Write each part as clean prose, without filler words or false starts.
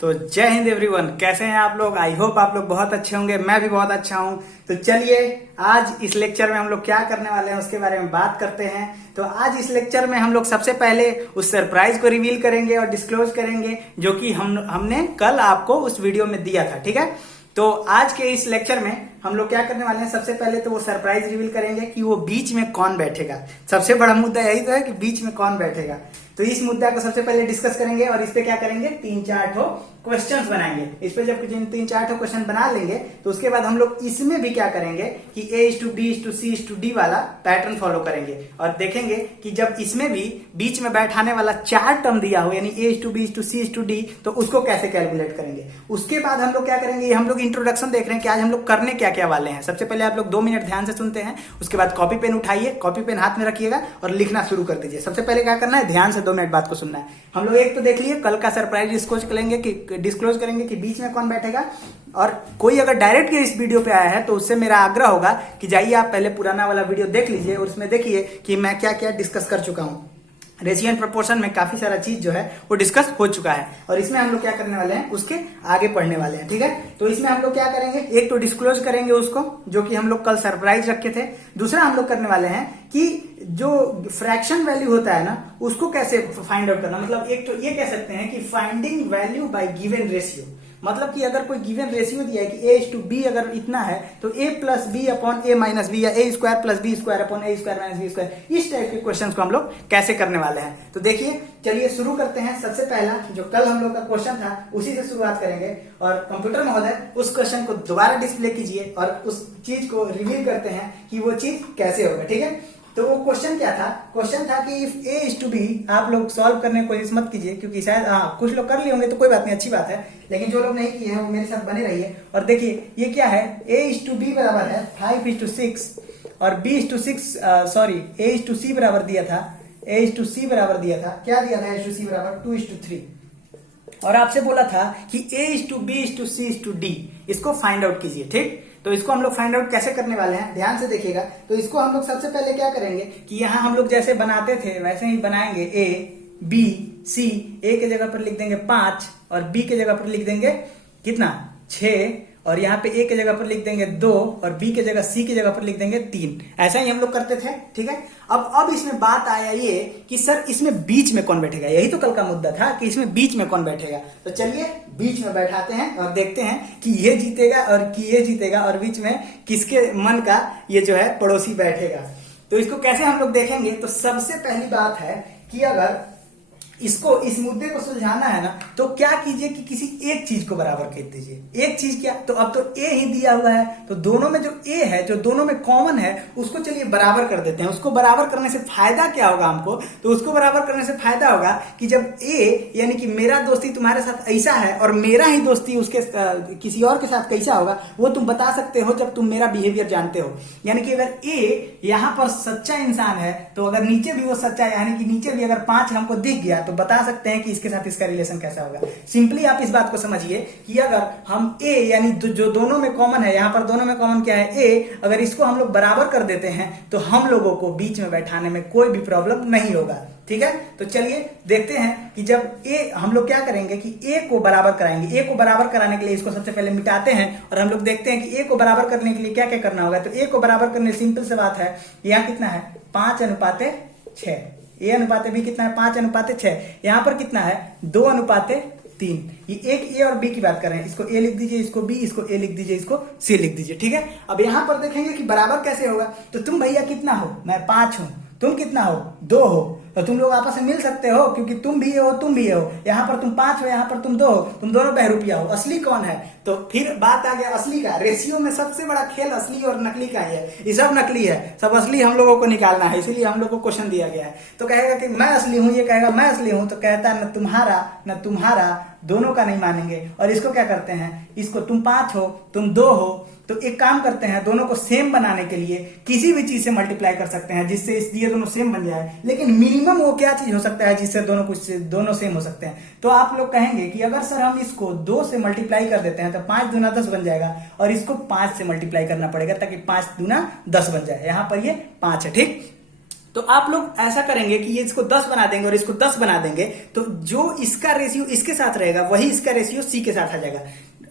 तो जय हिंद एवरीवन, कैसे हैं आप लोग। आई होप आप लोग बहुत अच्छे होंगे, मैं भी बहुत अच्छा हूं। तो चलिए आज इस लेक्चर में हम लोग क्या करने वाले हैं उसके बारे में बात करते हैं। तो आज इस लेक्चर में हम लोग सबसे पहले उस सरप्राइज को रिवील करेंगे और डिस्क्लोज करेंगे जो कि हमने कल आपको उस वीडियो में दिया था। ठीक है, तो आज के इस लेक्चर में हम लोग क्या करने वाले हैं, सबसे पहले तो वो सरप्राइज रिवील करेंगे कि वो बीच में कौन बैठेगा। सबसे बड़ा मुद्दा यही तो है कि बीच में कौन बैठेगा। तो इस मुद्दा को सबसे पहले डिस्कस करेंगे और इस पे क्या करेंगे, 3-4 क्वेश्चंस बनाएंगे। इस पे जब 3-4 क्वेश्चन बना लेंगे तो उसके बाद हम लोग इसमें भी क्या करेंगे कि A:B:C:D वाला पैटर्न फॉलो करेंगे और देखेंगे कि जब इसमें भी बीच में बैठाने वाला 4 टर्म दिया हो यानी A:B:C:D तो उसको कैसे कैलकुलेट करेंगे। उसके बाद हम लोग क्या करेंगे, हम लोग इंट्रोडक्शन देख रहे हैं कि आज हम लोग करने क्या क्या वाले हैं। सबसे पहले आप लोग 2 मिनट ध्यान से सुनते हैं, उसके बाद कॉपी पेन उठाइए, कॉपी पेन हाथ में रखिएगा और लिखना शुरू कर दीजिए। सबसे पहले क्या करना है, ध्यान से 2 मिनट बात को सुनना है। हम लोग एक तो देख लिए कल का सरप्राइज डिस्क्लोज करेंगे कि बीच में कौन बैठेगा। और कोई अगर डायरेक्ट इस वीडियो पे आया है तो उससे मेरा आग्रह होगा कि जाइए आप पहले पुराना वाला वीडियो देख लीजिए और उसमें देखिए कि मैं क्या क्या डिस्कस कर चुका हूं। रेशियो एंड प्रोपोर्शन में काफी सारा चीज जो है वो डिस्कस हो चुका है और इसमें हम लोग क्या करने वाले हैं, उसके आगे पढ़ने वाले हैं। ठीक है, तो इसमें हम लोग क्या करेंगे, एक तो डिस्क्लोज करेंगे उसको जो कि हम लोग कल सरप्राइज रखे थे। दूसरा हम लोग करने वाले हैं कि जो फ्रैक्शन वैल्यू होता है ना उसको कैसे फाइंड आउट करना। मतलब एक तो ये कह सकते हैं कि finding value by given ratio. मतलब कि अगर कोई गिवन रेशियो दिया है कि A:B अगर इतना है तो A+B/A-B या A²+B² इस टाइप के क्वेश्चंस को हम लोग कैसे करने वाले हैं। तो देखिए चलिए शुरू करते हैं। सबसे पहला जो कल हम लोग का क्वेश्चन था उसी से शुरुआत करेंगे और कंप्यूटर महोदय उस क्वेश्चन को दोबारा डिस्प्ले कीजिए और उस चीज को रिवील करते हैं कि वो चीज कैसे होगा। ठीक है, तो वो क्वेश्चन क्या था, क्वेश्चन था कि इफ A:B, आप लोग सॉल्व करने की कोशिश मत कीजिए क्योंकि शायद कुछ लोग कर लिए होंगे तो कोई बात नहीं, अच्छी बात है, लेकिन जो लोग नहीं किए हैं वो मेरे साथ बने रहिए। और देखिए ये क्या है, A:B बराबर है 5:6 और A:C बराबर दिया था, A:C बराबर दिया था, क्या दिया था, A:C बराबर 2:3 और आपसे बोला था कि A:B:C:D इसको फाइंड आउट कीजिए। ठीक, तो इसको हम लोग फाइंड आउट कैसे करने वाले हैं, ध्यान से देखिएगा। तो इसको हम लोग सबसे पहले क्या करेंगे कि यहाँ हम लोग जैसे बनाते थे वैसे ही बनाएंगे। A:B:C, A के जगह पर लिख देंगे 5 और B के जगह पर लिख देंगे कितना 6 और यहाँ पे A के जगह पर लिख देंगे 2 और B के जगह C की जगह पर लिख देंगे 3। ऐसा ही हम लोग करते थे। ठीक है, अब इसमें बात आया ये कि सर इसमें बीच में कौन बैठेगा। यही तो कल का मुद्दा था कि इसमें बीच में कौन बैठेगा। तो चलिए बीच में बैठाते हैं और देखते हैं कि ये जीतेगा और कि ये जीतेगा और बीच में किसके मन का ये जो है पड़ोसी बैठेगा। तो इसको कैसे हम लोग देखेंगे। तो सबसे पहली बात है कि अगर इसको इस मुद्दे को सुलझाना है ना तो क्या कीजिए कि किसी एक चीज को बराबर कर दीजिए। एक चीज क्या, तो अब तो A ही दिया हुआ है तो दोनों में जो A है जो दोनों में कॉमन है उसको चलिए बराबर कर देते हैं। उसको बराबर करने से फायदा क्या होगा हमको, तो उसको बराबर करने से फायदा होगा कि जब A यानी कि मेरा दोस्ती तुम्हारे साथ ऐसा है और मेरा ही दोस्ती उसके किसी और के साथ कैसा होगा वो तुम बता सकते हो जब तुम मेरा बिहेवियर जानते हो। यानी कि अगर A यहाँ पर सच्चा इंसान है तो अगर नीचे भी वो सच्चा है यानी कि नीचे भी अगर 5 हमको दिख गया तो बता सकते हैं कि इसके साथ इसका रिलेशन कैसा होगा। सिंपली आप इस बात को समझिए कि अगर हम A यानी जो दोनों में कॉमन है, यहाँ पर दोनों में कॉमन क्या है A, अगर इसको हम लोग बराबर कर देते हैं तो हम लोगों को बीच में बैठाने में कोई भी प्रॉब्लम नहीं होगा। ठीक है, तो चलिए देखते हैं कि जब A हम लोग क्या करेंगे कि A को बराबर कराएंगे। A को बराबर कराने के लिए इसको सबसे पहले मिटाते हैं और हम लोग देखते हैं कि A को बराबर करने के लिए क्या क्या करना होगा। तो A को बराबर करने सिंपल से बात है, यहाँ कितना है 5:6, A:B कितना है 5:6, यहाँ पर कितना है 2:3। ये एक A और B की बात कर रहे हैं, इसको A लिख दीजिए, इसको B, इसको A लिख दीजिए, इसको C लिख दीजिए। ठीक है, अब यहाँ पर देखेंगे कि बराबर कैसे होगा। तो तुम भैया कितना हो, मैं 5 हूं, तुम कितना हो 2 हो, तो तुम लोग आपस में मिल सकते हो क्योंकि तुम भी हो तुम भी हो। यहाँ पर तुम 5 हो, यहाँ पर तुम 2 हो, तुम दोनों बहरूपिया हो। असली कौन है, तो फिर बात आ गया असली का। रेशियो में सबसे बड़ा खेल असली और नकली का ही है। ये सब नकली है, सब असली हम लोगों को निकालना है, इसीलिए हम लोग को क्वेश्चन दिया गया है। तो कहेगा कि मैं असली हूं, ये कहेगा मैं असली हूं, तो कहता है न तुम्हारा दोनों का नहीं मानेंगे। और इसको क्या करते हैं, इसको तुम 5 हो तुम 2 हो, तो एक काम करते हैं दोनों को सेम बनाने के लिए किसी भी चीज से मल्टीप्लाई कर सकते हैं जिससे ये दोनों सेम बन जाए। लेकिन मिनिमम वो क्या चीज हो सकता है जिससे दोनों सेम हो सकते हैं। तो आप लोग कहेंगे कि अगर सर हम इसको 2 से मल्टीप्लाई कर देते हैं तो 5 दूना 10 बन जाएगा और इसको 5 से मल्टीप्लाई करना पड़ेगा ताकि 5 दूना 10 बन जाए। यहाँ पर ये 5 है। ठीक, तो आप लोग ऐसा करेंगे कि ये इसको 10 बना देंगे और इसको 10 बना देंगे, तो जो इसका रेशियो इसके साथ रहेगा वही इसका रेशियो सी के साथ आ जाएगा।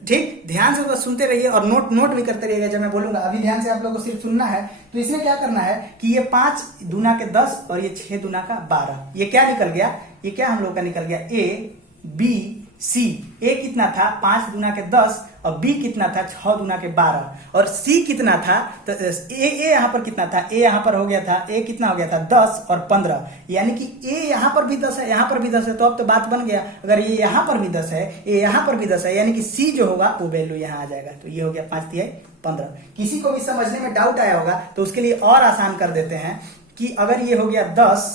ठीक, ध्यान से बस सुनते रहिए और नोट भी करते रहिएगा जब मैं बोलूंगा। अभी ध्यान से आप लोगों को सिर्फ सुनना है। तो इसमें क्या करना है कि ये 5 दूना के 10 और ये 6 दूना का 12, ये क्या निकल गया, ये क्या हम लोग का निकल गया, ए बी सी। ए कितना था 5 दूना के 10 और बी कितना था 6 दूना के 12 और सी कितना था, तो ए यहां पर कितना था, ए यहां पर हो गया था, ए कितना हो गया था 10 और 15, यानी कि ए यहां पर भी 10 है, यहां पर भी 10 है, तो अब तो बात बन गया। अगर ये यहां पर भी 10 है, ए यहां पर भी 10 है, यानी कि सी जो होगा वो वैल्यू यहां आ जाएगा। तो ये हो गया 5 तिहाई 15। किसी को भी समझने में डाउट आया होगा तो उसके लिए और आसान कर देते हैं कि अगर ये हो गया 10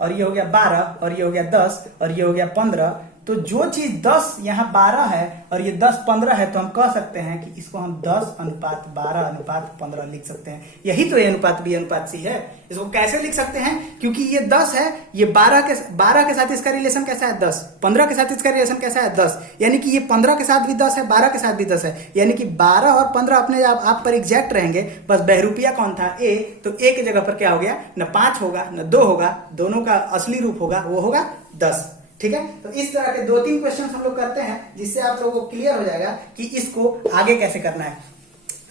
और ये हो गया 12 और ये हो गया 10 और ये हो गया 15, तो जो चीज 10 यहाँ 12 है और ये 10 15 है, तो हम कह सकते हैं कि इसको हम 10 अनुपात 12 अनुपात 15 लिख सकते हैं। यही तो ए अनुपात बी अनुपात सी है। इसको कैसे लिख सकते हैं, क्योंकि ये 10 है, ये 12 के साथ इसका रिलेशन कैसा है 10, 15 के साथ इसका रिलेशन कैसा है 10, यानी कि ये 15 के साथ भी 10 है, 12 के साथ भी 10 है, यानी कि 12 और 15 अपने आप पर एग्जैक्ट रहेंगे। बस बहरूपिया कौन था, ए, तो ए की जगह पर क्या हो गया, न 5 होगा न 2 होगा, दोनों का असली रूप होगा वो होगा 10। ठीक है, तो इस तरह के 2-3 क्वेश्चन हम लोग करते हैं जिससे आप लोगों को क्लियर हो जाएगा कि इसको आगे कैसे करना है।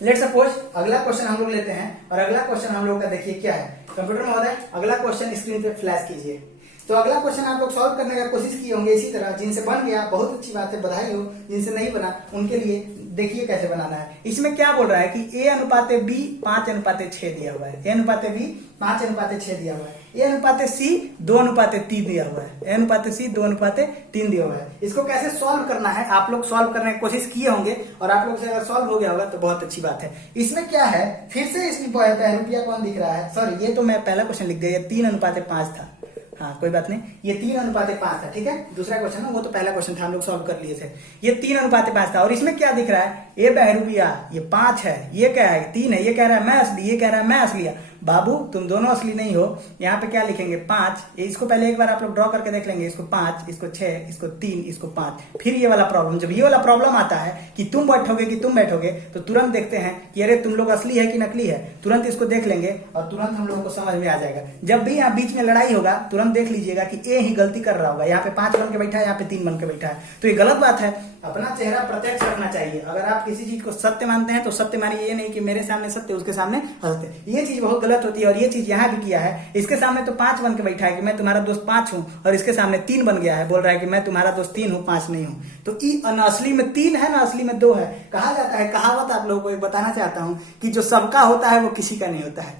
लेट सपोज अगला क्वेश्चन हम लोग लेते हैं और अगला क्वेश्चन हम लोग का देखिए क्या है। कंप्यूटर महोदय अगला क्वेश्चन स्क्रीन पे फ्लैश कीजिए। तो अगला क्वेश्चन आप लोग सॉल्व करने का कोशिश किए होंगे इसी तरह। जिनसे बन गया बहुत अच्छी बात है, बधाई हो। जिनसे नहीं बना उनके लिए देखिए कैसे बनाना है। इसमें क्या बोल रहा है कि ए अनुपाते बी 5:6 दिया हुआ है, ए अनुपाते बी 5:6 दिया हुआ है, ए अनुपाते सी 2:3 दिया हुआ है, ए अनुपाते सी 2:3 दिया हुआ है। इसको कैसे सॉल्व करना है आप लोग सॉल्व करने की कोशिश किए होंगे और आप लोग से अगर सॉल्व हो गया होगा तो बहुत अच्छी बात है। इसमें क्या है, फिर से इसमें रुपया कौन दिख रहा है, सॉरी ये तो मैं पहला क्वेश्चन लिख दिया, 3:5 था। हाँ कोई बात नहीं, ये 3:5 था। ठीक है, दूसरा क्वेश्चन ना वो तो पहला क्वेश्चन था, हम लोग सॉल्व कर लिए थे। ये 3:5 था और इसमें क्या दिख रहा है, ए बहरूपिया ये 5 है, ये क्या है 3 है, ये कह रहा है मैं असली, ये कह रहा है मैं असली। बाबू तुम दोनों असली नहीं हो। यहाँ पे क्या लिखेंगे 5, इसको पहले एक बार आप लोग ड्रॉ करके देख लेंगे, इसको 5, इसको 6, इसको 3, इसको 5। फिर ये वाला प्रॉब्लम, जब ये वाला प्रॉब्लम आता है कि तुम बैठोगे तो तुरंत देखते हैं कि अरे तुम लोग असली है कि नकली है, तुरंत इसको देख लेंगे और तुरंत हम लोगों को समझ में आ जाएगा। जब भी यहाँ बीच में लड़ाई होगा तुरंत देख लीजिएगा कि ए ही गलती कर रहा होगा, यहाँ पे 5 बन के बैठा है, यहाँ पे 3 बन के बैठा है, तो ये गलत बात है। अपना चेहरा प्रत्यक्ष रखना चाहिए। अगर आप किसी चीज को सत्य मानते हैं तो सत्य मानिए, ये नहीं कि मेरे सामने सत्य उसके सामने असत्य। ये चीज बहुत गलत होती है और ये चीज यहाँ भी किया है। इसके सामने तो 5 बन के बैठा है कि मैं तुम्हारा दोस्त 5 हूँ और इसके सामने 3 बन गया है, बोल रहा है कि मैं तुम्हारा दोस्त 3 हूँ 5 नहीं हूँ। तो न असली में 3 है ना असली में 2 है। कहा जाता है, कहावत आप लोगों को एक बताना चाहता हूँ कि जो सबका होता है वो किसी का नहीं होता है।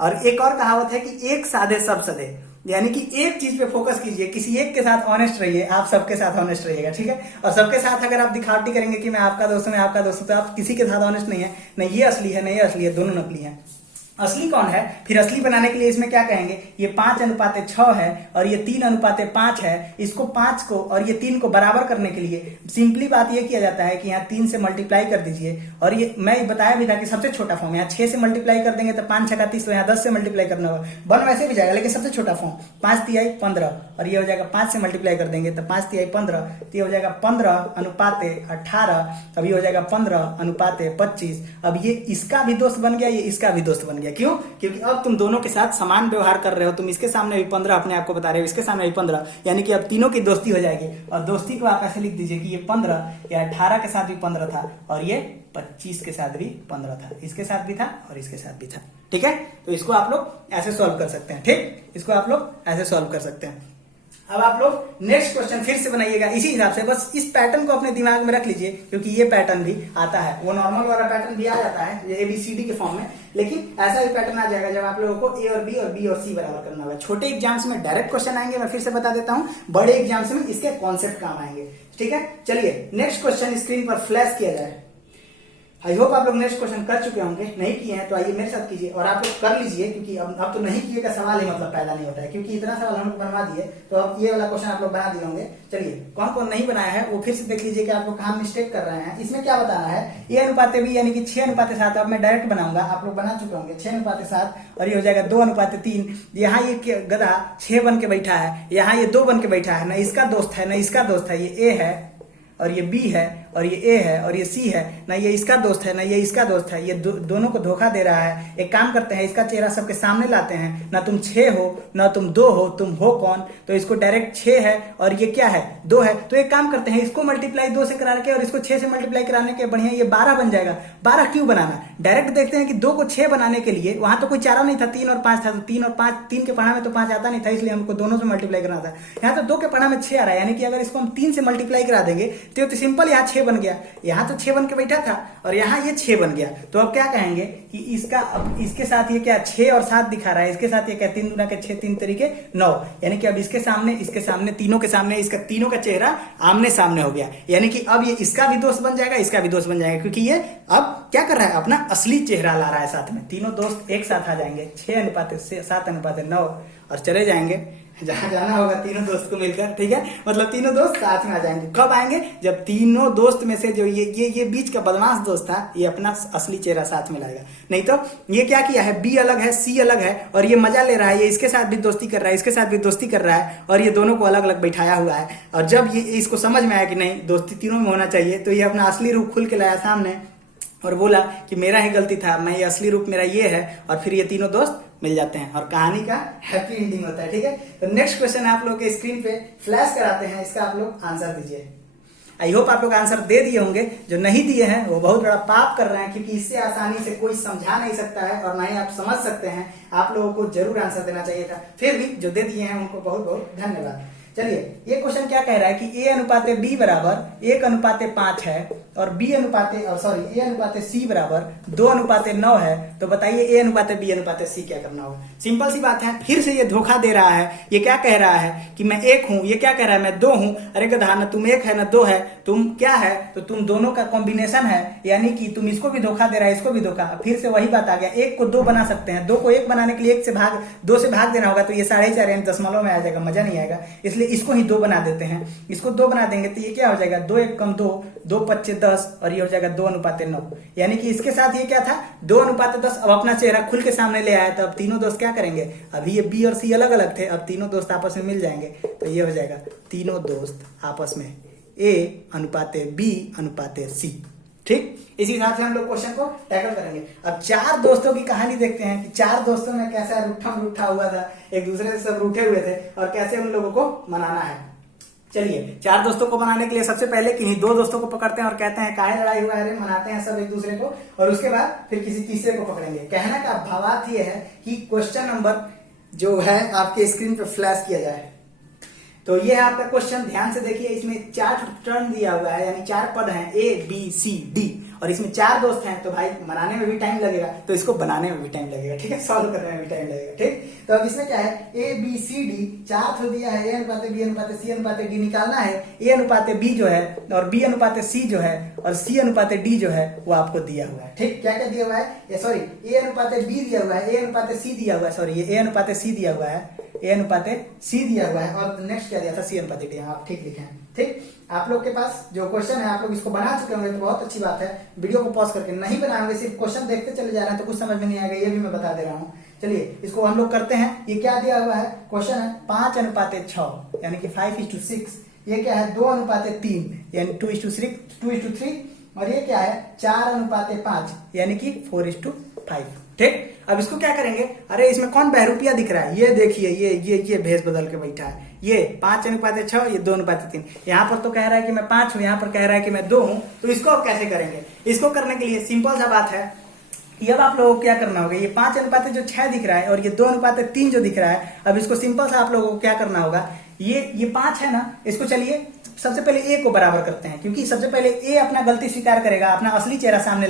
और एक और कहावत है कि एक साधे सब सधे, यानी कि एक चीज पे फोकस कीजिए, किसी एक के साथ ऑनेस्ट रहिए, आप सबके साथ ऑनेस्ट रहिएगा। ठीक है, और सबके साथ अगर आप दिखावटी करेंगे कि मैं आपका दोस्त हूं मैं आपका दोस्त हूं, तो आप किसी के साथ ऑनेस्ट नहीं है, नहीं ये असली है नहीं ये असली है, दोनों नकली है। असली कौन है, फिर असली बनाने के लिए इसमें क्या कहेंगे, ये 5:6 है और ये 3:5 है। इसको 5 को और ये 3 को बराबर करने के लिए सिंपली बात ये किया जाता है कि यहाँ 3 से मल्टीप्लाई कर दीजिए। और ये मैं बताया भी था कि सबसे छोटा फॉर्म, यहाँ 6 से मल्टीप्लाई कर देंगे तो 5 6 30, तो यहाँ 10 से मल्टीप्लाई करना होगा, बन वैसे भी जाएगा लेकिन सबसे छोटा फॉर्म 5 तिहाई 15 और ये हो जाएगा 5 से मल्टीप्लाई कर देंगे तो 5 तिहाई 15, तो ये हो जाएगा 15:18। अब ये हो जाएगा 15:25। अब ये इसका भी दोस्त बन गया, ये इसका भी दोस्त बन गया। क्यों, क्योंकि अब तुम दोनों के साथ समान व्यवहार कर रहे हो। तुम इसके सामने भी 15 अपने आप को बता रहे हो, इसके सामने भी 15, यानी कि अब तीनों की दोस्ती हो जाएगी। और दोस्ती को आप ऐसे लिख दीजिए कि ये 15 या 18 के साथ भी 15 था और ये 25 के साथ भी 15 था, इसके साथ भी था और इसके साथ भी था। ठीक है, तो इसको आप लोग ऐसे सॉल्व कर सकते हैं। ठीक, इसको आप लोग ऐसे सॉल्व कर सकते हैं। अब आप लोग नेक्स्ट क्वेश्चन फिर से बनाइएगा इसी हिसाब से, बस इस पैटर्न को अपने दिमाग में रख लीजिए क्योंकि ये पैटर्न भी आता है, वो नॉर्मल वाला पैटर्न भी आ जाता है ये ABCD के फॉर्म में, लेकिन ऐसा भी पैटर्न आ जाएगा जब आप लोगों को A और B और B और C बराबर करना होगा। छोटे एग्जाम्स में डायरेक्ट क्वेश्चन आएंगे, मैं फिर से बता देता हूँ, बड़े एग्जाम्स में इसके कॉन्सेप्ट काम आएंगे। ठीक है, चलिए नेक्स्ट क्वेश्चन स्क्रीन पर फ्लैश किया जाए। आई होप आप लोग नेक्स्ट क्वेश्चन कर चुके होंगे, नहीं किए हैं तो आइए मेरे साथ कीजिए और आप लोग कर लीजिए, क्योंकि अब तो नहीं किए का सवाल ही मतलब पैदा नहीं होता है, क्योंकि इतना सवाल हम लोग बनवा दिए तो अब ये वाला क्वेश्चन आप लोग बना दिए होंगे। चलिए कौन कौन नहीं बनाया है वो फिर से देख लीजिए कि आप लोग कहाँ मिस्टेक कर रहे हैं। इसमें क्या बताना है, A/B यानी कि 6:7। अब मैं डायरेक्ट बनाऊंगा, आप लोग बना चुके होंगे 6:7 और ये हो जाएगा 2:3। यहाँ ये गधा 6 बन के बैठा है, यहाँ ये 2 बन के बैठा है, ना इसका दोस्त है ना इसका दोस्त है, ये A है और ये B है और ये ए है और ये सी है, ना ये इसका दोस्त है ना ये इसका दोस्त है, ये दोनों को धोखा दे रहा है। एक काम करते हैं, इसका चेहरा सबके सामने लाते हैं, ना तुम 6 हो ना तुम 2 हो, तुम हो कौन? तो इसको डायरेक्ट 6 है और ये क्या है 2 है। तो एक काम करते हैं, इसको मल्टीप्लाई 2 से करा के और इसको 6 से मल्टीप्लाई कराने के बढ़िया ये 12 बन जाएगा। 12 क्यों बनाना, डायरेक्ट देखते हैं कि 2 को 6 बनाने के लिए वहां तो कोई चारा नहीं था, 3 और 5 था, तो 3 और 5, 3 के पढ़ा में तो 5 आता नहीं था, इसलिए हमको दोनों से मल्टीप्लाई करना था। यहाँ तो 2 के पढ़ा में 6 आ रहा है, यानी कि अगर इसको हम 3 से मल्टीप्लाई करा देंगे तो सिंपल यहाँ 6 बन गया, यहाँ तो 6 बन के बैठा था और यहाँ ये 6 बन गया। तो अब क्या कहेंगे कि इसका अब इसके साथ ये क्या 6 और 7 दिखा रहा है, इसके साथ ये क्या 3 दूना के 6 3 तरीके 9, यानी कि अब इसके सामने तीनों के सामने इसका तीनों का चेहरा आमने सामने हो गया, यानी कि अब ये इसका भी दोस्त बन जाएगा, इसका भी दोस्त बन जाएगा, क्योंकि ये अब क्या कर रहा है अपना असली चेहरा ला रहा है साथ में। तीनों दोस्त एक साथ आ जाएंगे 6:7:9 और चले जाएंगे जहां जाना होगा तीनों दोस्त को मिलकर, ठीक है, मतलब तीनों दोस्त साथ में आ जाएंगे। कब आएंगे, जब तीनों दोस्त में से जो ये बीच का बदमाश दोस्त था ये अपना असली चेहरा साथ में लाएगा। नहीं तो ये क्या किया है, बी अलग है सी अलग है और ये मजा ले रहा है, ये इसके साथ भी दोस्ती कर रहा है, इसके साथ भी दोस्ती कर रहा है और ये दोनों को अलग अलग बैठाया हुआ है। और जब ये इसको समझ में आया कि नहीं दोस्ती तीनों में होना चाहिए, तो ये अपना असली रूप खुल के लाया सामने और बोला कि मेरा ही गलती था, मैं ये असली रूप मेरा ये है, और फिर ये तीनों दोस्त मिल जाते हैं और कहानी का हैप्पी एंडिंग होता है। ठीक है, तो नेक्स्ट क्वेश्चन आप लोग के स्क्रीन पे फ्लैश कराते हैं, इसका आप लोग आंसर दीजिए। आई होप आप लोग आंसर दे दिए होंगे, जो नहीं दिए हैं वो बहुत बड़ा पाप कर रहे हैं, क्योंकि इससे आसानी से कोई समझा नहीं सकता है और ना ही आप समझ सकते हैं। आप लोगों को जरूर आंसर देना चाहिए था, फिर भी जो दे दिए हैं उनको बहुत बहुत धन्यवाद। चलिए, ये क्वेश्चन क्या कह रहा है कि a अनुपाते b बराबर 1:5 है और b अनुपाते a अनुपाते c बराबर 2:9 है। तो बताइए a अनुपाते b अनुपाते c क्या करना होगा। सिंपल सी बात है, फिर से ये धोखा दे रहा है। ये क्या कह रहा है कि मैं 1 हूं, ये क्या कह रहा है मैं 2 हूं। अरे गधा, ना तुम 1 है ना 2 है, तुम क्या है, तो तुम दोनों का कॉम्बिनेशन है, यानी कि तुम इसको भी धोखा दे रहा है इसको भी धोखा। फिर से वही बात आ गया, 1 को 2 बना सकते हैं, 2 को 1 बनाने के लिए 2 से भाग देना होगा, तो ये 4.5 यानी दशमलव में आ जाएगा, मजा नहीं आएगा, इसलिए इसको ही 2 बना देते हैं। इसको 2 बना देंगे तो ये क्या हो जाएगा 2 1 कम 2, 2 5 10 और ये हो जाएगा 2:9। यानी कि इसके साथ ये क्या था 2:10। अब अपना चेहरा खुल के सामने ले आया, तो अब तीनों दोस्त क्या करेंगे, अभी ये बी और सी अलग अलग थे, अब तीनों दोस्त आपस में मिल जाएंगे, तो ये हो जाएगा तीनों दोस्त आपस में a अनुपाते b अनुपाते c। ठीक, इसी हिसाब से हम लोग क्वेश्चन को टैकल करेंगे। अब 4 दोस्तों की कहानी देखते हैं कि 4 दोस्तों में कैसा रूठा हुआ था, एक दूसरे से सब रूठे हुए थे और कैसे उन लोगों को मनाना है। चलिए, 4 दोस्तों को मनाने के लिए सबसे पहले किन्हीं 2 दोस्तों को पकड़ते हैं और कहते हैं काहे लड़ाई हुआ है, मनाते हैं सब एक दूसरे को, और उसके बाद फिर किसी तीसरे को पकड़ेंगे। कहने का भावार्थ ये है कि क्वेश्चन नंबर जो है आपके स्क्रीन पे फ्लैश किया जाए। तो ये है आपका क्वेश्चन, ध्यान से देखिए। इसमें 4 टर्म दिया हुआ है, यानी 4 पद हैं A B C D, और इसमें 4 दोस्त हैं, तो भाई मनाने में भी टाइम लगेगा, तो इसको बनाने में भी टाइम लगेगा। ठीक है, सॉल्व करने में भी टाइम लगेगा। ठीक, तो अब इसमें क्या है A B C D 4 तो दिया है, A अनुपाते B अनुपाते C अनुपाते D निकालना है। A अनुपाते B जो है और B अनुपाते C जो है और C अनुपाते D जो है वो आपको दिया हुआ है। ठीक, क्या क्या दिया हुआ है, सॉरी A अनुपाते B दिया हुआ है, A अनुपाते C दिया हुआ है, सॉरी ये A अनुपाते C दिया हुआ है, A अनुपाते C दिया हुआ है, और नेक्स्ट क्या दिया था C अनुपाते D। आप ठीक लिखे हैं। ठीक, आप लोग के पास जो क्वेश्चन है आप लोग इसको बना चुके होंगे, तो बहुत अच्छी बात है। वीडियो को पॉज करके नहीं बनाओगे, सिर्फ क्वेश्चन देखते चले जा रहे हैं तो कुछ समझ में नहीं आएगा, ये भी मैं बता दे रहा हूँ। चलिए, इसको हम लोग करते हैं। ये क्या दिया हुआ है, क्वेश्चन है 5:6 यानी कि 5:6। ये क्या है 2:3 यानी 2:3, और ये क्या है 4:5 यानी कि 4:5। ठीक, अब इसको क्या करेंगे, अरे इसमें कौन बहरूपिया दिख रहा है, ये देखिए, ये भेस बदल के बैठा है, ये 5:6, ये 2:3। यहाँ पर तो कह रहा है कि मैं 5 हूं, यहाँ पर कह रहा है कि मैं 2 हूं, तो इसको अब कैसे करेंगे। इसको करने के लिए सिंपल सा बात है कि अब आप लोगों को क्या करना होगा, ये 5:6 दिख रहा है और ये 2:3 जो दिख रहा है, अब इसको सिंपल सा आप लोगों को क्या करना होगा, ये 5 है ना, इसको चलिए सबसे पहले A को बराबर करते हैं, क्योंकि सबसे पहले A अपना गलती स्वीकार करेगा, अपना असली चेहरा सामने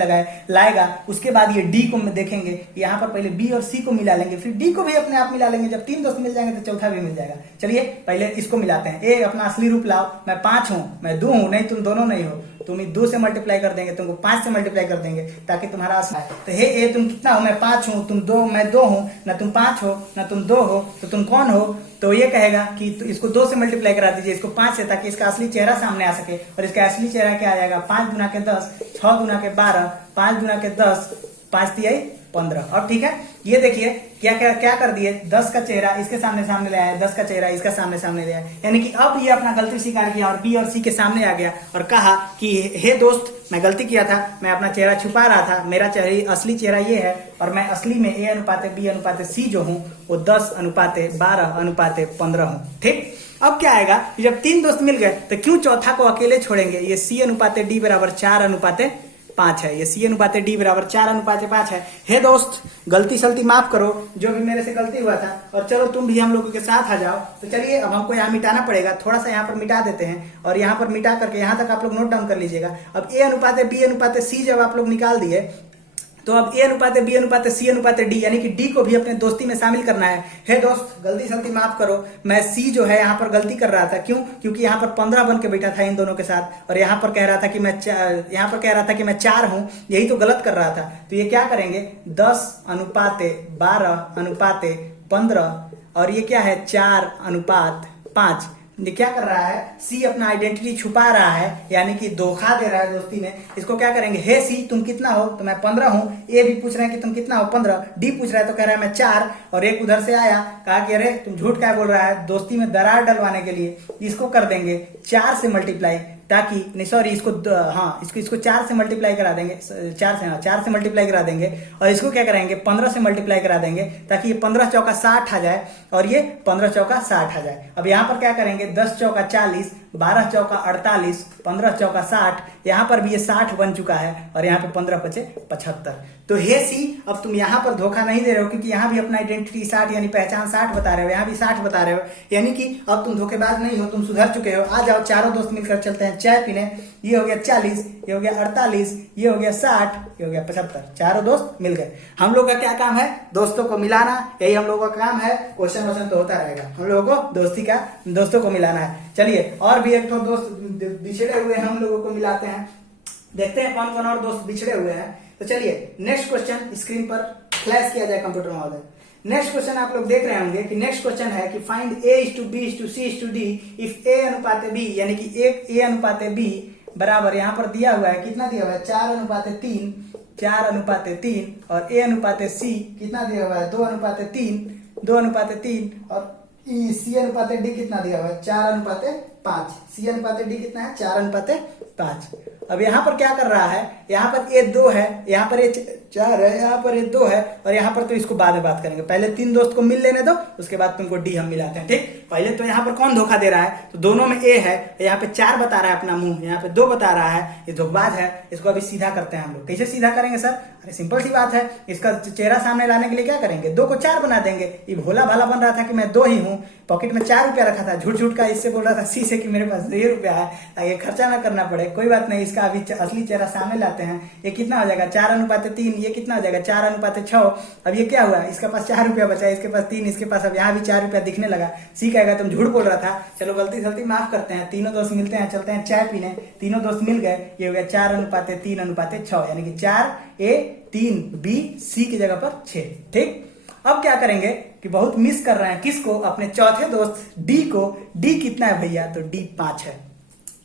लाएगा। उसके बाद ये D को देखेंगे, यहाँ पर पहले B और C को मिला लेंगे, फिर D को भी अपने आप मिला लेंगे। जब 3 दोस्त मिल जाएंगे तो चौथा भी मिल जाएगा। चलिए पहले इसको मिलाते हैं। A अपना असली रूप लाओ, मैं 5 हूं, मैं 2 हूं, नहीं तुम दोनों नहीं हो, तुम 2 से मल्टीप्लाई कर देंगे, तुमको 5 से मल्टीप्लाई कर देंगे ताकि तुम्हारा असली। तो हे A तुम कितना हो, मैं 5 हूं, तुम 2, मैं 2 हूं, ना तुम 5 हो ना तुम 2 हो, तो तुम कौन हो। तो ये कहेगा कि तो इसको 2 से मल्टीप्लाई करा दीजिए, इसको 5 से, ताकि इसका असली चेहरा सामने आ सके। और इसका असली चेहरा क्या आ जाएगा, 5 गुना के 10, 6 गुना के 12, 5 गुना के 10, 5 तिहाई 15। अब ठीक है, ये देखिए क्या क्या क्या कर दिए, 10 का चेहरा इसके सामने सामने ले आया, 10 का चेहरा इसका सामने सामने ले आया, यानी कि अब ये अपना गलती स्वीकार किया और बी और सी के सामने आ गया और कहा कि हे दोस्त मैं गलती किया था, मैं अपना चेहरा छुपा रहा था, मेरा चेहरा असली चेहरा ये है और मैं असली में ए अनुपाते बी अनुपाते सी जो हूँ वो 10 अनुपाते 12 अनुपाते 15 हूँ। ठीक, अब क्या आएगा, जब 3 दोस्त मिल गए तो क्यों चौथा को अकेले छोड़ेंगे। ये सी अनुपाते डी बराबर 4 अनुपाते 5 है, ये सी अनुपाते डी बराबर 4 अनुपाते 5 है। हे दोस्त गलती सलती माफ करो, जो भी मेरे से गलती हुआ था, और चलो तुम भी हम लोगों के साथ आ जाओ। तो चलिए अब हमको यहाँ मिटाना पड़ेगा, थोड़ा सा यहाँ पर मिटा देते हैं और यहाँ पर मिटा करके यहाँ तक आप लोग नोट डाउन कर लीजिएगा। अब ए अनुपाते बी अनुपाते सी जब आप लोग निकाल दिए तो अब ए अनुपाते बी अनुपाते सी अनुपाते डी, यानी कि डी को भी अपने दोस्ती में शामिल करना है। हे दोस्त गलती सलती माफ करो, मैं सी जो है यहाँ पर गलती कर रहा था, क्यों, क्योंकि यहाँ पर 15 बन के बैठा था इन दोनों के साथ और यहाँ पर कह रहा था कि मैं 4 हूँ, यही तो गलत कर रहा था। तो ये क्या करेंगे, 10 अनुपाते 12 अनुपाते 15 और ये क्या है 4 अनुपात 5। ये क्या कर रहा है, सी अपना आइडेंटिटी छुपा रहा है, यानी कि धोखा दे रहा है दोस्ती में। इसको क्या करेंगे, हे सी तुम कितना हो, तो मैं 15 हूँ। ए भी पूछ रहे हैं कि तुम कितना हो, 15। डी पूछ रहा है तो कह रहा है मैं 4, और एक उधर से आया कहा कि अरे तुम झूठ क्या बोल रहा है, दोस्ती में दरार डलवाने के लिए इसको कर देंगे 4 से मल्टीप्लाई, ताकि नहीं सॉरी इसको इसको 4 से मल्टीप्लाई करा देंगे, 4 से मल्टीप्लाई करा देंगे और इसको क्या कराएंगे 15 से मल्टीप्लाई करा देंगे, ताकि ये 15 चौका 60 आ जाए और ये 15 चौका 60 आ जाए। अब यहाँ पर क्या करेंगे, 10 चौका 40, 12 चौका 48, 15 चौका 60, यहाँ पर भी ये 60 बन चुका है और यहाँ पे 15 बचे 75। तो हे सी अब तुम यहाँ पर धोखा नहीं दे रहे हो, क्योंकि यहाँ भी अपना आइडेंटिटी 60 यानी पहचान 60 बता रहे हो, यहाँ भी 60 बता रहे हो, यानी कि अब तुम धोखेबाज नहीं हो, तुम सुधर चुके हो। आ जाओ चारों दोस्त मिलकर चलते हैं चाय पीने। ये हो गया 40, ये हो गया 48, ये हो गया 60, ये हो गया 75। चारों दोस्त मिल गए। हम लोग का क्या काम है, दोस्तों को मिलाना, यही हम लोगों का काम है। क्वेश्चन वोश्चन तो होता रहेगा, हम लोगों को दोस्तों को मिलाना है। चलिए और भी एक तो दोस्त बिछड़े हुए हैं, हम लोगों को मिलाते हैं, देखते हैं कौन कौन और दोस्त बिछड़े हुए हैं। तो चलिए नेक्स्ट क्वेश्चन स्क्रीन पर फ्लैश किया जाए कंप्यूटर महोदय। नेक्स्ट क्वेश्चन आप लोग देख रहे होंगे कि नेक्स्ट क्वेश्चन है कि find A is to B is to C is to D if A अनुपाते बी, यानी कि एक ए अनुपाते बी बराबर यहाँ पर दिया हुआ है, कितना दिया हुआ है 4 अनुपाते 3, 4 अनुपाते 3, और ए अनुपाते सी कितना दिया हुआ है 2 अनुपाते 3, 2 अनुपाते 3, और सी अनुपाते डी कितना दिया हुआ है 4 अनुपाते 5। सी अनुपाते डी कितना है 4 अनुपाते 5। अब यहाँ पर क्या कर रहा है, यहाँ पर ए 2 है, यहाँ पर ए 4 है, यहाँ पर ए 2 है, और यहाँ पर तो इसको बाद में बात करेंगे, पहले 3 दोस्त को मिल लेने दो, उसके बाद तुमको डी हम मिलाते हैं। ठीक, पहले तो यहाँ पर कौन धोखा दे रहा है, तो दोनों में ए है, यहाँ पे 4 बता रहा है अपना मुंह, यहाँ पे 2 बता रहा है, ये धोखेबाज है। इसको अभी सीधा करते हैं हम लोग। कैसे सीधा करेंगे सर, अरे सिंपल सी बात है, इसका चेहरा सामने लाने के लिए क्या करेंगे, 2 को 4 बना देंगे। ये भोला भाला बन रहा था कि मैं 2 ही हूँ, पॉकेट में 4 रुपया रखा था, झूठ झूठ का इससे बोल रहा था सी से कि मेरे पास 2 रुपया है, ताकि खर्चा ना करना पड़े। कोई बात नहीं, इसका अभी असली चेहरा सामने लाते हैं। ये कितना हो जाएगा 4 अनुपाते 3, ये कितना हो जाएगा 4 अनुपाते 6। अब ये क्या हुआ, इसके पास 4 रुपया बचा, इसके पास 3, इसके पास अब यहाँ भी 4 रुपया दिखने लगा। सी कहेगा तुम झूठ बोल रहा था। चलो गलती सलती माफ करते हैं, तीनों दोस्त मिलते हैं, चलते हैं चाय पीने। तीनों दोस्त मिल गए, ये हो गया 4 अनुपाते 3 अनुपाते 6, यानी कि 4 ए 3 बी सी की जगह पर 6। ठीक, अब क्या करेंगे कि बहुत मिस कर रहे हैं किसको, अपने चौथे दोस्त डी को। डी कितना है भैया, तो डी 5 है,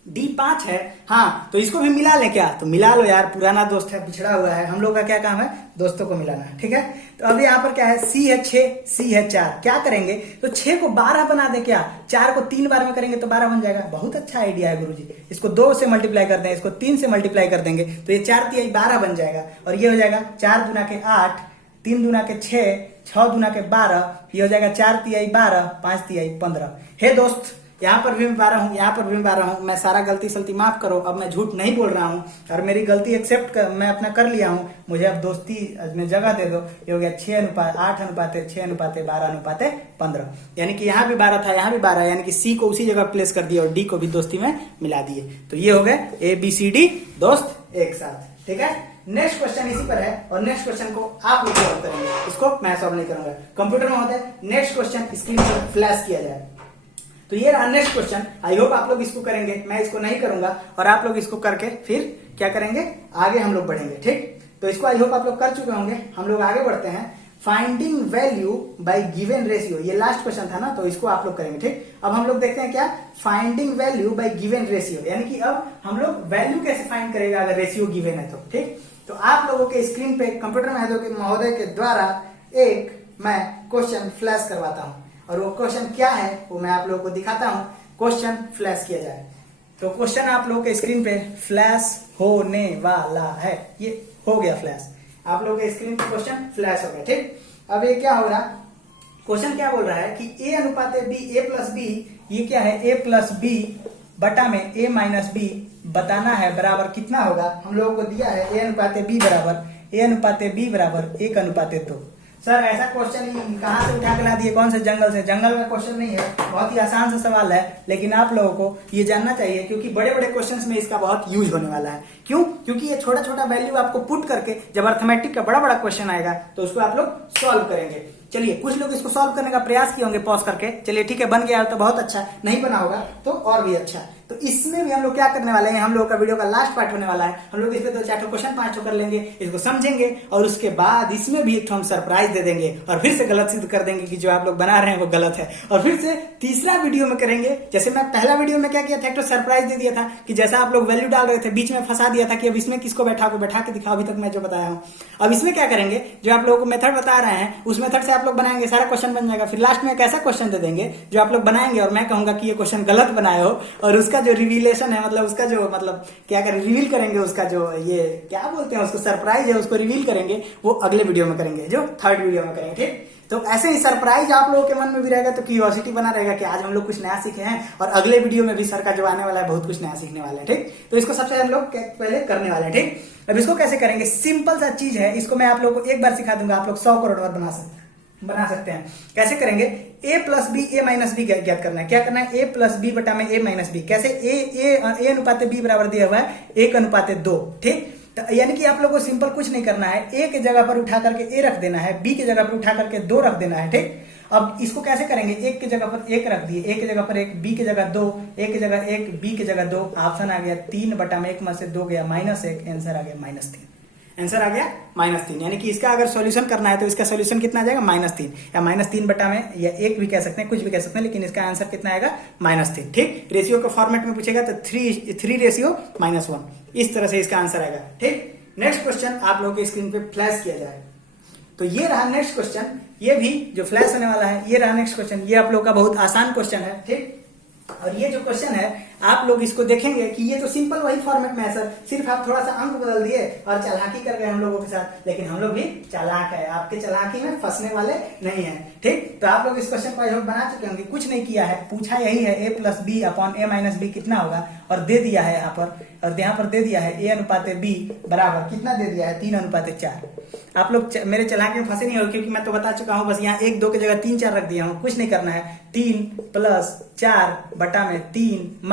डी 5 है। हाँ, तो इसको भी मिला ले क्या, तो मिला लो यार, पुराना दोस्त है, पिछड़ा हुआ है। हम लोग का क्या काम है, दोस्तों को मिलाना है। ठीक है, तो अभी यहाँ पर क्या है, सी है 6, सी है 4। क्या करेंगे, तो 6 को 12 बना दे क्या, 4 को 3 बार में करेंगे तो 12 बन जाएगा। बहुत अच्छा आइडिया है गुरुजी। इसको 2 से मल्टीप्लाई कर दें, इसको 3 से मल्टीप्लाई कर देंगे तो ये 4 तिहाई 12 बन जाएगा, और ये हो जाएगा 4 दूना के 8, 3 दूना के 6, 6 दूना के 12, ये हो जाएगा 4 तिहाई 12, 5 तिहाई 15। हे दोस्त, यहाँ पर भी मैं 12 हूँ, यहाँ पर भी मैं 12 हूँ। मैं सारा गलती सलती माफ करो, अब मैं झूठ नहीं बोल रहा हूँ और मेरी गलती एक्सेप्ट कर, मैं अपना कर लिया हूँ। मुझे अब दोस्ती में जगह दे दो। ये हो गया 8 अनुपाते 6 अनुपाते 12 अनुपाते 15, यानी कि यहाँ भी 12 था, यहाँ भी 12, यानी कि सी को उसी जगह प्लेस कर दिया और डी को भी दोस्ती में मिला दिए। तो ये हो गए ए बी सी डी दोस्त एक साथ। ठीक है, नेक्स्ट क्वेश्चन इसी पर है और नेक्स्ट क्वेश्चन को आप लोग सॉल्व करेंगे, इसको मैं सॉल्व नहीं करूंगा। कंप्यूटर में होता है, नेक्स्ट क्वेश्चन स्क्रीन पर फ्लैश किया जाए। तो ये रहा नेक्स्ट क्वेश्चन। आई होप आप लोग इसको करेंगे, मैं इसको नहीं करूंगा और आप लोग इसको करके फिर क्या करेंगे, आगे हम लोग बढ़ेंगे। ठीक, तो इसको आई होप आप लोग कर चुके होंगे। हम लोग आगे बढ़ते हैं। Finding value by given ratio, ये लास्ट क्वेश्चन था ना, तो इसको आप लोग करेंगे। ठीक, अब हम लोग देखते हैं क्या, finding value by given ratio, यानी कि अब हम लोग वैल्यू कैसे फाइंड करेगा अगर रेशियो गिवन है तो। ठीक, तो आप लोगों के स्क्रीन पे कंप्यूटर महोदय के द्वारा एक मैं क्वेश्चन फ्लैश करवाता हूं, और वो क्वेश्चन क्या है वो मैं आप लोगों को दिखाता हूं। क्वेश्चन फ्लैश किया जाए तो क्वेश्चन आप लोगों के स्क्रीन पे फ्लैश होने वाला है। ये हो गया फ्लैश, आप लोगों के स्क्रीन पे क्वेश्चन फ्लैश हो गया। ठीक, अब ये क्या हो रहा, क्वेश्चन क्या बोल रहा है कि ए अनुपात बी, ए प्लस बी, ये क्या है, ए प्लस बी बटा में ए माइनस बी बताना है बराबर कितना होगा। हम लोगों को दिया है ए अनुपात बी बराबर 1:2। सर ऐसा क्वेश्चन कहाँ से उठा के ला दिए, कौन से जंगल से? जंगल का क्वेश्चन नहीं है, बहुत ही आसान सा सवाल है, लेकिन आप लोगों को ये जानना चाहिए क्योंकि बड़े बड़े क्वेश्चंस में इसका बहुत यूज होने वाला है। क्यों? क्योंकि ये छोटा छोटा वैल्यू आपको पुट करके जब अर्थमेटिक का बड़ा बड़ा क्वेश्चन आएगा तो उसको आप लोग सॉल्व करेंगे। चलिए, कुछ लोग इसको सॉल्व करने का प्रयास किए होंगे पॉज करके। चलिए ठीक है, बन गया तो बहुत अच्छा, नहीं बना होगा तो और भी अच्छा। तो इसमें भी हम लोग क्या करने वाले हैं, हम लोग का वीडियो का लास्ट पार्ट होने वाला है। हम लोग इसमें 2-4 क्वेश्चन 5 कर लेंगे, इसको समझेंगे और उसके बाद इसमें भी एक हम सरप्राइज दे देंगे और फिर से गलत सिद्ध कर देंगे कि जो आप लोग बना रहे हैं वो गलत है। और फिर से तीसरा वीडियो में करेंगे, जैसे मैं पहला वीडियो में क्या किया था, एक तो सरप्राइज दे दिया था कि जैसा आप लोग वैल्यू डाल रहे थे बीच में फंसा दिया था कि अब इसमें किसको बैठा के दिखाओ, अभी तक मैं जो बताया हूं। अब इसमें क्या करेंगे, जो आप लोगों को मेथड बता रहे हैं उस मेथड से आप लोग बनाएंगे, सारा क्वेश्चन बन जाएगा। फिर लास्ट में एक ऐसा क्वेश्चन दे देंगे जो आप लोग बनाएंगे और मैं कहूंगा कि ये क्वेश्चन गलत बनाए हो, और उसका जो रिवीलेशन है, मतलब उसका जो क्या करें, रिवील करेंगे, उसका जो ये क्या बोलते हैं उसको, सरप्राइज है, उसको रिवील करेंगे, वो अगले वीडियो में करेंगे, जो 3rd वीडियो में करेंगे। ठीक, तो ऐसे ही सरप्राइज आप लोगों के मन में भी रहेगा तो क्यूरियोसिटी बना रहेगा कि आज हम लोग कुछ नया सीखे हैं, और अगले वीडियो में भी सर का जो आने वाला है बहुत कुछ नया सीखने वाले हैं। ठीक, तो इसको सबसे हम लोग पहले करने वाले हैं। ठीक, अब इसको कैसे करेंगे, सिंपल सा चीज है, इसको मैं आप लोगों को एक बार सिखा दूंगा, आप लोग 100 करोड़ बार बना सकते हैं। कैसे करेंगे, a plus B, A minus B ज्ञात करना है। क्या करना है, a प्लस बी बटा में a माइनस बी। कैसे, a अनुपात b बराबर दिया हुआ है 1:2। ठीक, तो यानी कि आप लोगों को सिंपल कुछ नहीं करना है, a के जगह पर उठा करके a रख देना है, b की जगह पर उठा करके 2 रख देना है। ठीक, अब इसको कैसे करेंगे, 1 की जगह पर 1 रख दिए, a की जगह पर 1, b की जगह 2, a की जगह 1, b की जगह 2, ऑप्शन आ गया 3/1 में से 2 गया -1, आंसर आ गया -3। आंसर आ गया -3, यानी कि इसका अगर सॉल्यूशन करना है तो इसका सॉल्यूशन कितना आ जाएगा, -3, या -3 बटा में, या 1 भी कह सकते हैं, कुछ भी कह सकते हैं, लेकिन इसका आंसर कितना आएगा, -3। ठीक, रेशियो के फॉर्मेट में पूछेगा तो 3:1, इस तरह से इसका आंसर आएगा। ठीक, नेक्स्ट क्वेश्चन आप लोगों के स्क्रीन पे फ्लैश किया जाए तो ये रहा नेक्स्ट क्वेश्चन, ये भी जो फ्लैश होने वाला है, ये रहा नेक्स्ट क्वेश्चन। ये आप लोग का बहुत आसान क्वेश्चन है। ठीक, और ये जो क्वेश्चन है आप लोग इसको देखेंगे कि ये तो सिंपल वही फॉर्मेट में है सर, सिर्फ आप थोड़ा सा अंक बदल दिए और चालाकी कर गए हम लोगों के साथ, लेकिन हम लोग भी चालाक है, आपके चालाकी में फंसने वाले नहीं है। ठीक, तो आप लोग इस क्वेश्चन को बना चुके होंगे, कुछ नहीं किया है, पूछा यही है a plus B upon a minus B कितना होगा, और दे दिया है यहाँ पर, और यहाँ पर दे दिया है a अनुपात b बराबर कितना दे दिया है, 3:4। आप लोग मेरे चालाकी में फंसे नहीं हो, क्योंकि मैं तो बता चुका हूं, बस यहाँ 1 2 की जगह 3 4 रख दिया हूं, कुछ नहीं करना है। 3 + 4 बटा में 3 -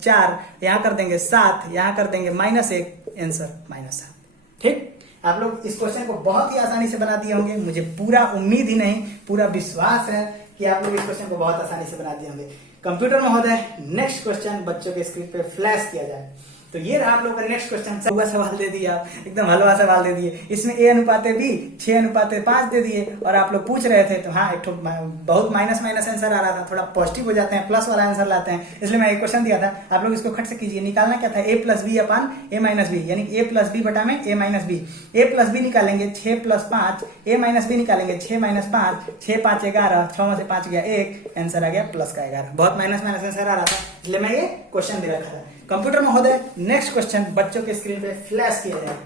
4, यहाँ कर देंगे 7, यहाँ कर देंगे -1, आंसर -7। ठीक, आप लोग इस क्वेश्चन को बहुत ही आसानी से बना दिए होंगे, मुझे पूरा उम्मीद ही नहीं, पूरा विश्वास है कि आप लोग इस क्वेश्चन को बहुत आसानी से बना दिए होंगे। कंप्यूटर महोदय, नेक्स्ट क्वेश्चन बच्चों के स्क्रीन पे फ्लैश किया जाए तो ये रहा आप लोग का नेक्स्ट क्वेश्चन। हुआ सवाल दे दिया, एकदम हलवा सवाल दे दिए, इसमें a अनुपात b 6:5 दे दिए, और आप लोग पूछ रहे थे तो हाँ एक बहुत माइनस आंसर आ रहा था, थोड़ा पॉजिटिव हो जाते हैं, प्लस वाला आंसर लाते हैं, इसलिए मैं एक क्वेश्चन दिया था, आप लोग इसको खट से कीजिए। निकालना क्या था, a plus B upon a minus B, यानी a प्लस बी बटा में a minus B. a plus B निकालेंगे 6 + 5, a माइनस बी निकालेंगे 6 - 5, 6 × 5 = 11, 6 में से 5 गया 1, आंसर आ गया +11। बहुत माइनस आंसर आ रहा था, इसलिए मैं ये क्वेश्चन दे रखा था। कंप्यूटर महोदय, नेक्स्ट क्वेश्चन बच्चों के स्क्रीन पे फ्लैश किया जाए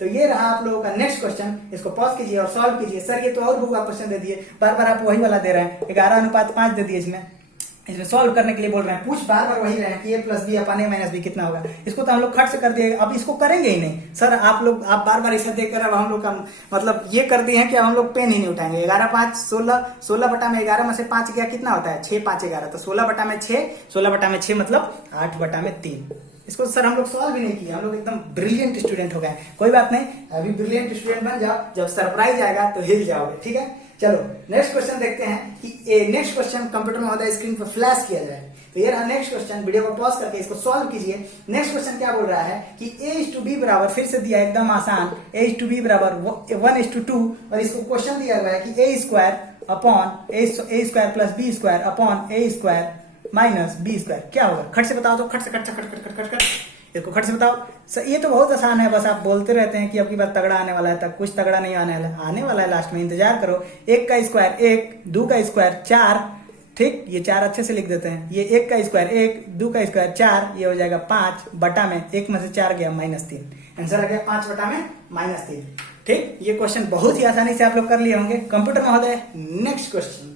तो ये रहा आप लोगों का नेक्स्ट क्वेश्चन। इसको पॉज कीजिए और सॉल्व कीजिए। सर ये तो और भूखा क्वेश्चन दे दिए, बार बार आप वही वाला दे रहे हैं, 11:5 दे दिए, इसमें सॉल्व करने के लिए बोल रहे हैं, पूछ बार बार वही रहे हैं कि a plus B upon a minus B कितना होगा। इसको तो हम लोग खट से कर दिए, अब इसको करेंगे ही नहीं सर। आप बार बार इसे देखकर अब हम लोग का मतलब ये कर दिए हैं कि अब हम लोग पेन ही नहीं उठाएंगे। 11 5 16, 16 बटा में 11 में से 5 गया कितना होता है, 6 5 11, तो 16 बटा में 6, 16 बटा में 6 मतलब 8 बटा में 3। इसको सर हम लोग सॉल्व भी नहीं किया, हम लोग एकदम ब्रिलियंट स्टूडेंट हो गए। कोई बात नहीं, अभी ब्रिलियंट स्टूडेंट बन जाओ, जब सरप्राइज आएगा तो हिल जाओगे। ठीक है, चलो नेक्स्ट क्वेश्चन देखते हैं कि नेक्स्ट क्वेश्चन कंप्यूटर में होता है, स्क्रीन पर फ्लैश किया जाए तो ये रहा नेक्स्ट क्वेश्चन। वीडियो को पॉज करके इसको सॉल्व कीजिए। नेक्स्ट क्वेश्चन क्या बोल रहा है कि a/b बराबर, फिर से दिया एकदम आसान, a/b बराबर 1:2, और इसको क्वेश्चन दिया हुआ है कि a² upon a² plus b² upon a² minus b²। क्या होगा, खट से बताओ तो, खट से खट। इसको खट से बताओ सर। ये तो बहुत आसान है, बस आप बोलते रहते हैं कि अब की बार तगड़ा आने वाला है, तक कुछ तगड़ा नहीं आने वाला है लास्ट में, इंतजार करो। 1 का स्क्वायर 1, 2 का स्क्वायर 4, ठीक, ये 4 अच्छे से लिख देते हैं। ये 1 का स्क्वायर 1, 2 का स्क्वायर 4, ये हो जाएगा 5 बटा में 1 में से 4 गया -3, आंसर आ गया 5 बटा में -3। ठीक, ये क्वेश्चन बहुत ही आसानी से आप लोग कर लिए होंगे। कंप्यूटर महोदय नेक्स्ट क्वेश्चन,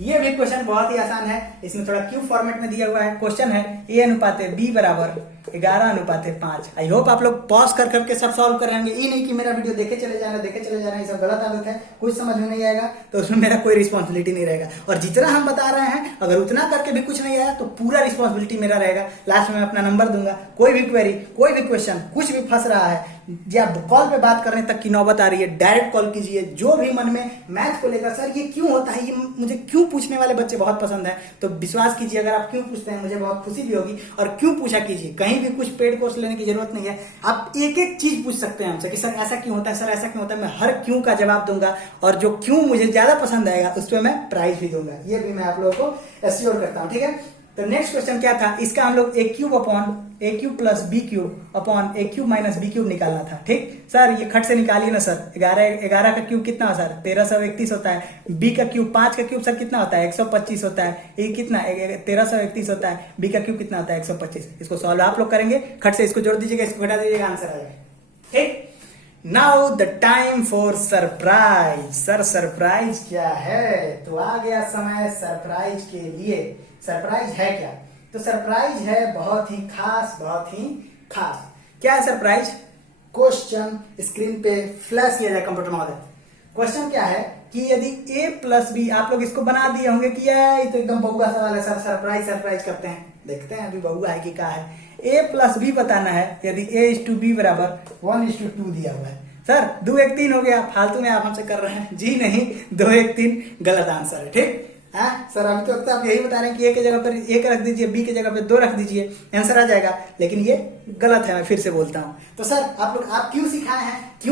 ये भी क्वेश्चन बहुत ही आसान है, इसमें थोड़ा क्यू फॉर्मेट में दिया हुआ है। क्वेश्चन है a अनुपात b बराबर 11 अनुपात 5। आई होप आप लोग पॉज कर करके सब सॉल्व कर रहे होंगे। ये नहीं कि मेरा वीडियो देखे चले जाना ये सब गलत आदत है। कुछ समझ में नहीं आएगा तो उसमें मेरा कोई रिस्पॉन्सिबिलिटी नहीं रहेगा, और जितना हम बता रहे हैं अगर उतना करके भी कुछ नहीं आया तो पूरा रिस्पॉन्सिबिलिटी मेरा रहेगा। लास्ट में मैं अपना नंबर दूंगा। कोई भी क्वेरी, कोई भी क्वेश्चन, कुछ भी फंस रहा है या कॉल पे बात करने तक की नौबत आ रही है, डायरेक्ट कॉल कीजिए। जो भी मन में मैथ को लेकर सर ये क्यों होता है, ये मुझे क्यों पूछने वाले बच्चे बहुत पसंद है, तो विश्वास कीजिए अगर आप क्यों पूछते हैं मुझे बहुत खुशी भी होगी। और क्यों पूछा कीजिए, कहीं भी कुछ पेड कोर्स लेने की जरूरत नहीं है, आप एक एक चीज पूछ सकते हैं हमसे कि सर ऐसा क्यों होता है, सर ऐसा क्यों होता है। मैं हर क्यों का जवाब दूंगा, और जो क्यों मुझे ज्यादा पसंद आएगा उस पर मैं प्राइज भी दूंगा। ये भी मैं आप लोगों को एश्योर करता हूँ, ठीक है। तो नेक्स्ट क्वेश्चन क्या था, इसका हम लोग a³ upon a³ plus b³ upon a³ minus b³ निकालना था। ठीक सर, ये खट से निकालिए ना सर। 11 का क्यूब कितना होता है, 1331 होता है। b का क्यूब 5 का क्यूब सर कितना होता है, 125 होता है। ये कितना 1331 होता है। b का क्यूब कितना होता है, 125। इसको सॉल्व आप लोग करेंगे, खट से इसको जोड़ दीजिएगा, इसको घटा दीजिएगा, आंसर आ जाएगा। ठीक, now the time for surprise. Sir surprise क्या है, तो आ गया समय सरप्राइज के लिए। सरप्राइज है क्या, तो सरप्राइज है बहुत ही खास, बहुत ही खास। क्या है सरप्राइज, क्वेश्चन स्क्रीन पे फ्लैश किया जाए कंप्यूटर महोदय। क्वेश्चन क्या है कि यदि a प्लस बी, आप लोग इसको बना दिए होंगे कि ये तो एकदम बहुआ सवाल है सर, सरप्राइज करते हैं, देखते हैं अभी बहुआ है कि क्या है। a प्लस बी बताना है, यदि a/b बराबर 1:2 दिया हुआ है। सर 2 1 3 हो गया, फालतू में आप हमसे कर रहे हैं जी नहीं, 2 1 3 गलत आंसर है। ठीक है सर, अभी तो आप यही बता रहे हैं कि a के जगह पर 1 रख दीजिए, b के जगह पर 2 रख दीजिए, आंसर आ जाएगा, लेकिन ये गलत है। मैं फिर से बोलता हूँ। तो सर आप क्यों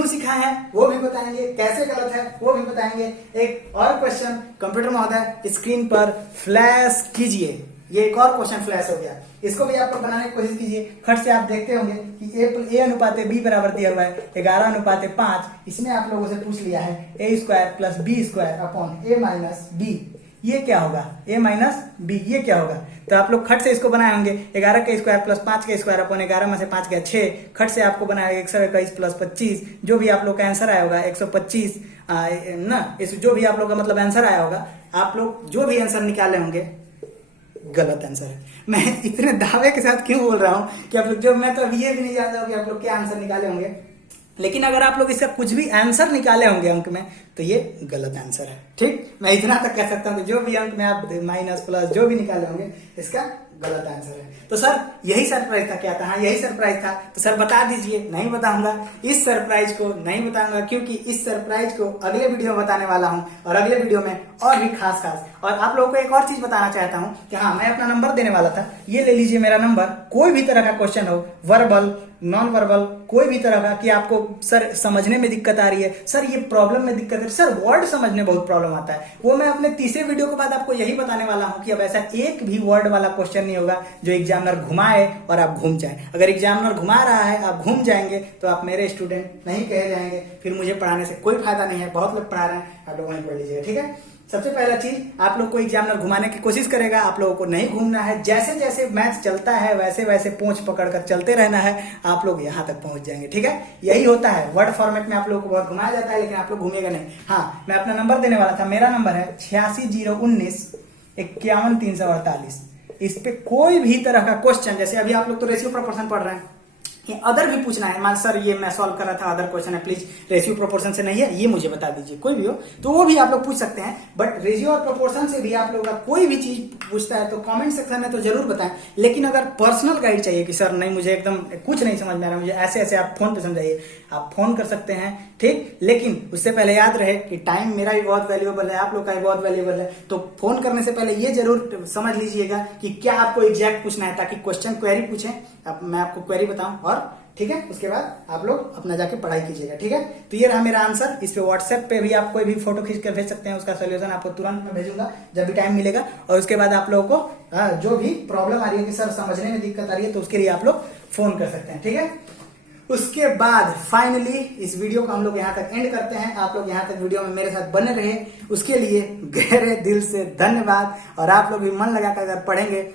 सिखाए हैं वो भी बताएंगे, कैसे गलत है वो भी बताएंगे। एक और क्वेश्चन कंप्यूटर महोदय स्क्रीन पर फ्लैश कीजिए। ये एक और क्वेश्चन फ्लैश हो गया, इसको भी आप लोग बनाने की कोशिश कीजिए। खट से आप देखते होंगे कि a अनुपात b बराबर दिया हुआ है 11 अनुपात 5। इसमें आप लोगों से पूछ लिया है a² plus b² upon a minus b। ये क्या होगा, a माइनस b, ये क्या होगा। तो आप लोग खट से इसको बनाए होंगे 11 का स्क्वायर प्लस 5 का स्क्वायर अपॉन 11 में से 5 गया 6। खट से आपको बनाया 121 प्लस 25, जो भी आप लोग का आंसर आया होगा 125 ना, इस जो भी आप लोग का मतलब आंसर आया होगा, आप लोग जो भी आंसर निकाले होंगे गलत आंसर है। मैं इतने दावे के साथ क्यों बोल रहा हूं कि आप लोग, जो मैं तो अभी ये भी नहीं जानता हूं कि आप लोग क्या आंसर निकाले होंगे, लेकिन अगर आप लोग इसका कुछ भी आंसर निकाले होंगे अंक में तो ये गलत आंसर है। ठीक, मैं इतना तक कह सकता हूं कि जो भी अंक में आप माइनस प्लस जो भी निकाले होंगे इसका गलत आंसर है। तो सर यही सरप्राइज था क्या था, हाँ यही सरप्राइज था। तो सर बता दीजिए, नहीं बताऊंगा, इस सरप्राइज को नहीं बताऊंगा, क्योंकि इस सरप्राइज को अगले वीडियो में बताने वाला हूं, और अगले वीडियो में और भी खास। और आप लोगों को एक और चीज बताना चाहता हूं कि हाँ, मैं अपना नंबर देने वाला था, ये ले लीजिए मेरा नंबर। कोई भी तरह का क्वेश्चन हो, वर्बल नॉन वर्बल, कोई भी तरह का, कि आपको सर समझने में दिक्कत आ रही है, सर ये प्रॉब्लम में दिक्कत है, सर वर्ड समझने बहुत प्रॉब्लम आता है, वो मैं अपने तीसरे वीडियो के बाद आपको यही बताने वाला हूं कि अब ऐसा एक भी वर्ड वाला क्वेश्चन नहीं होगा जो एग्जामिनर घुमाए और आप घूम जाए। अगर एग्जामिनर घुमा रहा है, आप घूम जाएंगे, तो आप मेरे स्टूडेंट नहीं कहे जाएंगे, फिर मुझे पढ़ाने से कोई फायदा नहीं है। बहुत लोग पढ़ा रहे हैं, आप लोग वहीं पढ़ लीजिएगा, ठीक है। सबसे पहला चीज, आप लोग को एग्जामिनर घुमाने की कोशिश करेगा, आप लोगों को नहीं घूमना है। जैसे जैसे मैथ चलता है वैसे वैसे पूंछ पकड़कर चलते रहना है, आप लोग यहां तक पहुंच जाएंगे, ठीक है। यही होता है, वर्ड फॉर्मेट में आप लोगों को बहुत घुमाया जाता है, लेकिन आप लोग घूमेगा नहीं। हाँ, मैं अपना नंबर देने वाला था, मेरा नंबर है 860119 51348। इस पे कोई भी तरह का क्वेश्चन, जैसे अभी आप लोग तो रेशियो प्रोपोर्शन पढ़ रहे हैं, ये अदर भी पूछना है, मान सर ये मैं सॉल्व कर रहा था, अदर क्वेश्चन है, प्लीज रेशियो प्रोपोर्शन से नहीं है, ये मुझे बता दीजिए, कोई भी हो तो वो भी आप लोग पूछ सकते हैं। बट रेशियो और प्रोपोर्शन से भी आप लोगों का कोई भी चीज पूछता है तो कमेंट सेक्शन में तो जरूर बताएं। लेकिन अगर पर्सनल गाइड चाहिए कि सर नहीं मुझे एकदम कुछ नहीं समझ में आ रहा, मुझे ऐसे ऐसे, आप फोन पे समझाइए, आप फोन कर सकते हैं, ठीक। लेकिन उससे पहले याद रहे कि टाइम मेरा भी बहुत वैल्यूएबल है, आप लोग का भी बहुत वैल्यूएबल है, तो फोन करने से पहले ये जरूर समझ लीजिएगा कि क्या आपको एग्जैक्ट पूछना है, ताकि क्वेश्चन क्वेरी पूछें, अब मैं आपको क्वेरी बताऊं, और ठीक है, उसके बाद आप लोग अपना जाके पढ़ाई कीजिएगा, ठीक है। तो ये रहा मेरा आंसर। इस पे व्हाट्सएप पे भी आप कोई भी फोटो खींच कर भेज सकते हैं, उसका सोल्यूशन आपको तुरंत मैं भेजूंगा जब भी टाइम मिलेगा। और उसके बाद आप लोगों को जो भी प्रॉब्लम आ रही है कि सर समझने में दिक्कत आ रही है, तो उसके लिए आप लोग फोन कर सकते हैं, ठीक है। उसके बाद फाइनली इस वीडियो को हम लोग यहाँ तक एंड करते हैं। आप लोग यहाँ तक वीडियो में मेरे साथ बने रहे, उसके लिए गहरे दिल से धन्यवाद। और आप लोग भी मन लगाकर अगर पढ़ेंगे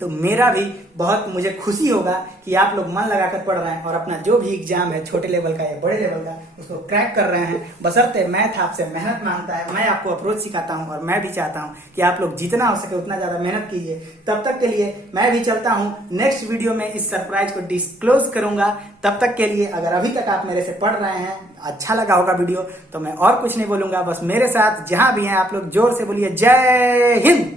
तो मेरा भी बहुत मुझे खुशी होगा कि आप लोग मन लगाकर पढ़ रहे हैं और अपना जो भी एग्जाम है, छोटे लेवल का या बड़े लेवल का, उसको क्रैक कर रहे हैं। बशर्ते मैथ आपसे मेहनत मांगता है, मैं आपको अप्रोच सिखाता हूं और मैं भी चाहता हूं कि आप लोग जितना हो सके उतना ज्यादा मेहनत कीजिए। तब तक के लिए मैं भी चलता हूं, नेक्स्ट वीडियो में इस सरप्राइज को डिस्क्लोज करूंगा। तब तक के लिए अगर अभी तक आप मेरे से पढ़ रहे हैं, अच्छा लगा होगा वीडियो, तो मैं और कुछ नहीं बोलूंगा, बस मेरे साथ जहां भी हैं आप लोग जोर से बोलिए जय हिंद।